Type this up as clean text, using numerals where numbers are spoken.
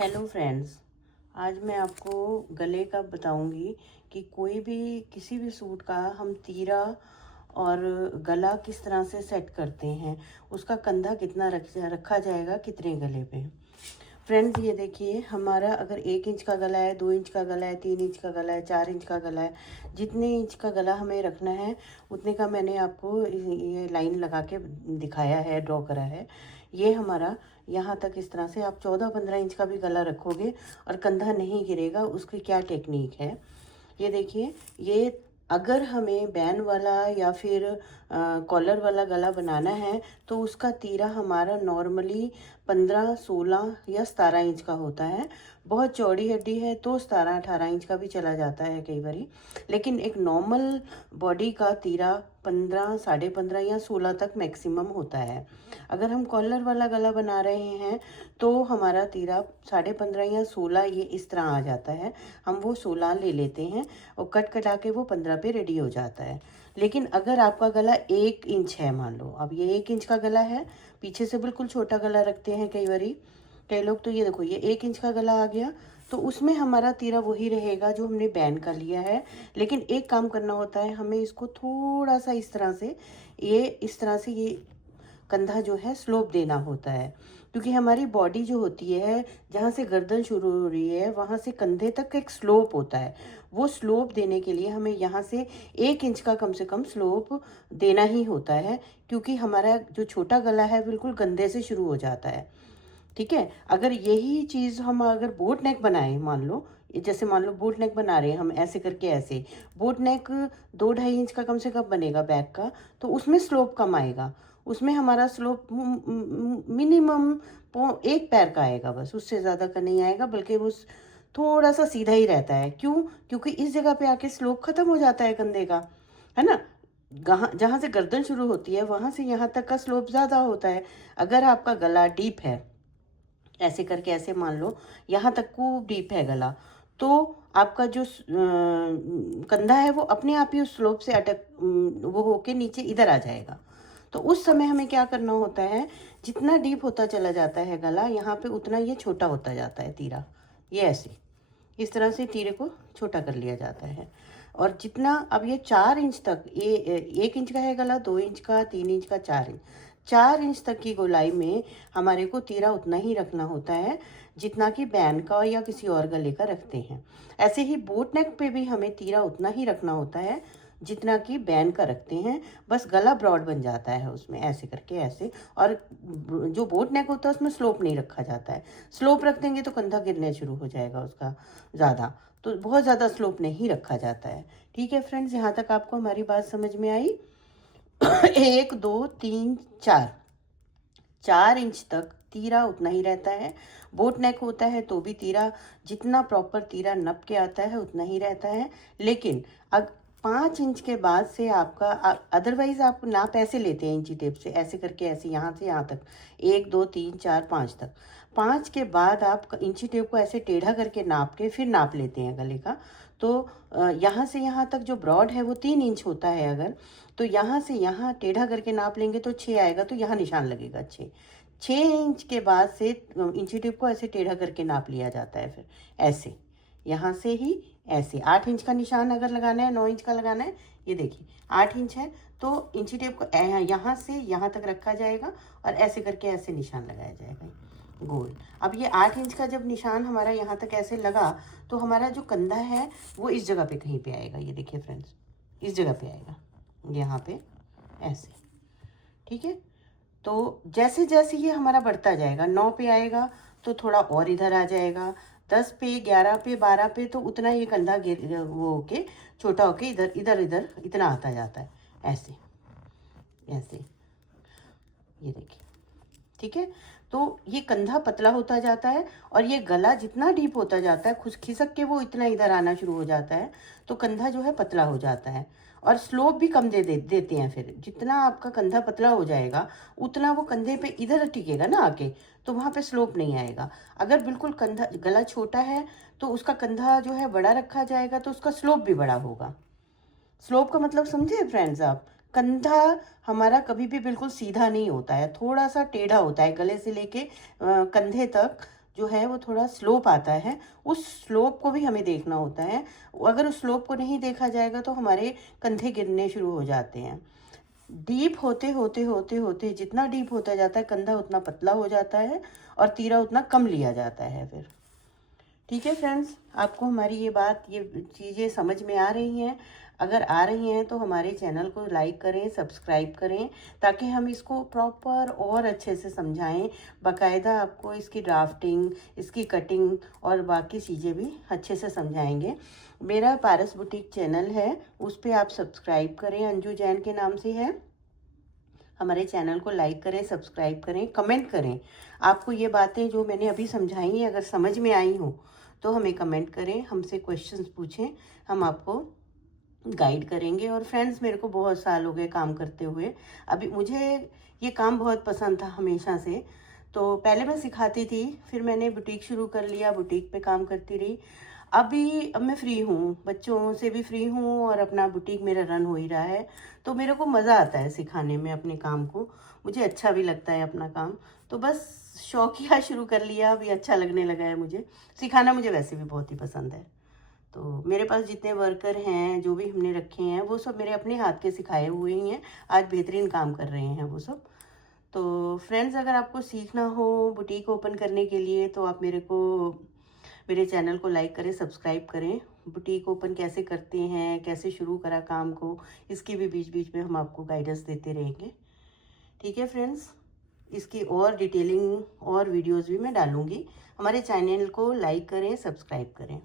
Hello friends. आज मैं आपको गले का बताऊंगी कि कोई भी किसी भी सूट का हम तीरा और गला किस तरह से सेट करते हैं, उसका कंधा कितना रखा जाएगा कितने गले पे। फ्रेंड्स ये देखिए, हमारा अगर 1 इंच का गला है, 2 इंच का गला है, 3 इंच का गला है, 4 इंच का गला है, जितने इंच का गला हमें रखना है उतने का मैंने आपको ये लाइन लगा के दिखाया है, ड्रॉ करा है। ये हमारा यहाँ तक इस तरह से आप 14-15 इंच का भी गला रखोगे और कंधा नहीं गिरेगा। उसकी क्या टेक्निक है ये देखिए। ये अगर हमें बैन वाला या फिर कॉलर वाला गला बनाना है तो उसका तीरा हमारा नॉर्मली 15, 16 या 17 इंच का होता है। बहुत चौड़ी हड्डी है तो 17-18 इंच का भी चला जाता है कई बारी, लेकिन एक नॉर्मल बॉडी का तीरा 15, 15.5 या 16 तक मैक्सिमम होता है। अगर हम कॉलर वाला गला बना रहे हैं तो हमारा तीरा 15.5 या 16 ये इस तरह आ जाता है। हम वो 16 ले लेते हैं और कट कटा के वो 15 पे रेडी हो जाता है। लेकिन अगर आपका गला 1 इंच है, मान लो अब ये 1 इंच का गला है, पीछे से बिल्कुल छोटा गला रखते हैं कई बारी कई लोग, तो ये देखो ये 1 इंच का गला आ गया तो उसमें हमारा तीरा वही रहेगा जो हमने बैन कर लिया है। लेकिन एक काम करना होता है, हमें इसको थोड़ा सा इस तरह से ये कंधा जो है स्लोप देना होता है, क्योंकि हमारी बॉडी जो होती है जहाँ से गर्दन शुरू हो रही है वहाँ से कंधे तक एक स्लोप होता है। वो स्लोप देने के लिए हमें यहाँ से 1 इंच का कम से कम स्लोप देना ही होता है, क्योंकि हमारा जो छोटा गला है बिल्कुल कंधे से शुरू हो जाता है। ठीक है, अगर यही चीज़ हम अगर बोट नेक बनाएं, मान लो बोट नेक बना रहे हैं हम, ऐसे करके ऐसे बोट नेक 2-2.5 इंच का कम से कम बनेगा बैक का, तो उसमें स्लोप कम आएगा। उसमें हमारा स्लोप मिनिमम एक पैर का आएगा, बस उससे ज़्यादा का नहीं आएगा, बल्कि वो थोड़ा सा सीधा ही रहता है। क्यों? क्योंकि इस जगह पे आके स्लोप खत्म हो जाता है कंधे का, है ना। जहाँ से गर्दन शुरू होती है वहां से यहाँ तक का स्लोप ज़्यादा होता है। अगर आपका गला डीप है, ऐसे करके ऐसे मान लो यहाँ तक को डीप है गला, तो आपका जो कंधा है वो अपने आप ही उस स्लोप से वो होके नीचे इधर आ जाएगा। तो उस समय हमें क्या करना होता है, जितना डीप होता चला जाता है गला यहाँ पे उतना ये छोटा होता जाता है तीरा। ये ऐसे इस तरह से तीरे को छोटा कर लिया जाता है। और जितना अब ये 4 इंच तक, ये 1 इंच का है गला, 2 इंच का, 3 इंच का, 4 इंच, 4 इंच तक की गोलाई में हमारे को तीरा उतना ही रखना होता है जितना कि बैन का या किसी और गले का रखते हैं। ऐसे ही बोट नेक पे भी हमें तीरा उतना ही रखना होता है जितना कि बैन का रखते हैं। बस गला ब्रॉड बन जाता है उसमें ऐसे करके ऐसे। और जो बोट नेक होता है उसमें स्लोप नहीं रखा जाता है। स्लोप रख देंगे तो कंधा गिरने शुरू हो जाएगा उसका ज़्यादा, तो बहुत ज़्यादा स्लोप नहीं रखा जाता है। ठीक है फ्रेंड्स, यहाँ तक आपको हमारी बात समझ में आई। 1, 2, 3, 4, 4 इंच तक तीरा उतना ही रहता है। बोट नेक होता है तो भी तीरा जितना प्रॉपर तीरा नप के आता है उतना ही रहता है। लेकिन अब 5 इंच के बाद से आपका अदरवाइज आप नाप ऐसे लेते हैं इंची टेप से, ऐसे करके ऐसे यहाँ से यहाँ तक 1, 2, 3, 4, 5 तक। 5 के बाद आप इंची टेप को ऐसे टेढ़ा करके नाप के फिर नाप लेते हैं गले का। तो यहाँ से यहाँ तक जो ब्रॉड है वो 3 इंच होता है। अगर तो यहाँ से यहाँ टेढ़ा करके नाप लेंगे तो 6 आएगा, तो यहाँ निशान लगेगा 6। 6 इंच के बाद से इंची टेप को ऐसे टेढ़ा करके नाप लिया जाता है। फिर ऐसे यहाँ से ही ऐसे 8 इंच का निशान अगर लगाना है, 9 इंच का लगाना है, ये देखिए 8 इंच है तो इंची टेप को यहाँ से यहाँ तक रखा जाएगा और ऐसे करके ऐसे निशान लगाया जाएगा गोल। अब ये 8 इंच का जब निशान हमारा यहाँ तक ऐसे लगा तो हमारा जो कंधा है वो इस जगह पे कहीं पे आएगा। ये देखिए फ्रेंड्स, इस जगह पे आएगा, यहाँ पे ऐसे। ठीक है, तो जैसे जैसे ये हमारा बढ़ता जाएगा, 9 पे आएगा तो थोड़ा और इधर आ जाएगा, 10 पे, 11 पे, 12 पे, तो उतना ये कंधा वो होके छोटा होके इधर इधर इधर इतना आता जाता है ऐसे ऐसे। ये देखिए, ठीक है। तो ये कंधा पतला होता जाता है और ये गला जितना डीप होता जाता है खुद खिसक के वो इतना इधर आना शुरू हो जाता है, तो कंधा जो है पतला हो जाता है। और स्लोप भी कम देते हैं। फिर जितना आपका कंधा पतला हो जाएगा उतना वो कंधे पे इधर टिकेगा ना आके, तो वहाँ पे स्लोप नहीं आएगा। अगर बिल्कुल कंधा गला छोटा है तो उसका कंधा जो है बड़ा रखा जाएगा तो उसका स्लोप भी बड़ा होगा। स्लोप का मतलब समझे फ्रेंड्स आप? कंधा हमारा कभी भी बिल्कुल सीधा नहीं होता है, थोड़ा सा टेढ़ा होता है गले से लेके कंधे तक। जो है वो थोड़ा स्लोप आता है, उस स्लोप को भी हमें देखना होता है। अगर उस स्लोप को नहीं देखा जाएगा तो हमारे कंधे गिरने शुरू हो जाते हैं। डीप होते होते होते होते जितना डीप होता जाता है कंधा उतना पतला हो जाता है और तीरा उतना कम लिया जाता है फिर। ठीक है फ्रेंड्स, आपको हमारी ये चीज़ें समझ में आ रही हैं? अगर आ रही हैं तो हमारे चैनल को लाइक करें, सब्सक्राइब करें, ताकि हम इसको प्रॉपर और अच्छे से समझाएं। बाकायदा आपको इसकी ड्राफ्टिंग, इसकी कटिंग और बाकी चीज़ें भी अच्छे से समझाएंगे। मेरा पारस बुटीक चैनल है, उस पर आप सब्सक्राइब करें, अंजू जैन के नाम से है। हमारे चैनल को लाइक करें, सब्सक्राइब करें, कमेंट करें। आपको ये बातें जो मैंने अभी समझाई हैं अगर समझ में आई हो तो हमें कमेंट करें, हमसे क्वेश्चंस पूछें, हम आपको गाइड करेंगे। और फ्रेंड्स, मेरे को बहुत साल हो गए काम करते हुए। अभी मुझे ये काम बहुत पसंद था हमेशा से। तो पहले मैं सिखाती थी, फिर मैंने बुटीक शुरू कर लिया, बुटीक पे काम करती रही। अब मैं फ्री हूँ, बच्चों से भी फ्री हूँ और अपना बुटीक मेरा रन हो ही रहा है। तो मेरे को मज़ा आता है सिखाने में अपने काम को, मुझे अच्छा भी लगता है अपना काम। तो बस शौकिया शुरू कर लिया, अभी अच्छा लगने लगा है मुझे सिखाना। मुझे वैसे भी बहुत ही पसंद है। तो मेरे पास जितने वर्कर हैं, जो भी हमने रखे हैं, वो सब मेरे अपने हाथ के सिखाए हुए ही हैं। आज बेहतरीन काम कर रहे हैं वो सब। तो फ्रेंड्स, अगर आपको सीखना हो बुटीक ओपन करने के लिए तो आप मेरे चैनल को लाइक करें, सब्सक्राइब करें। बुटीक ओपन कैसे करते हैं, कैसे शुरू करा काम को, इसकी भी बीच बीच में हम आपको गाइडेंस देते रहेंगे। ठीक है फ्रेंड्स, इसकी और डिटेलिंग और वीडियोस भी मैं डालूंगी। हमारे चैनल को लाइक करें, सब्सक्राइब करें।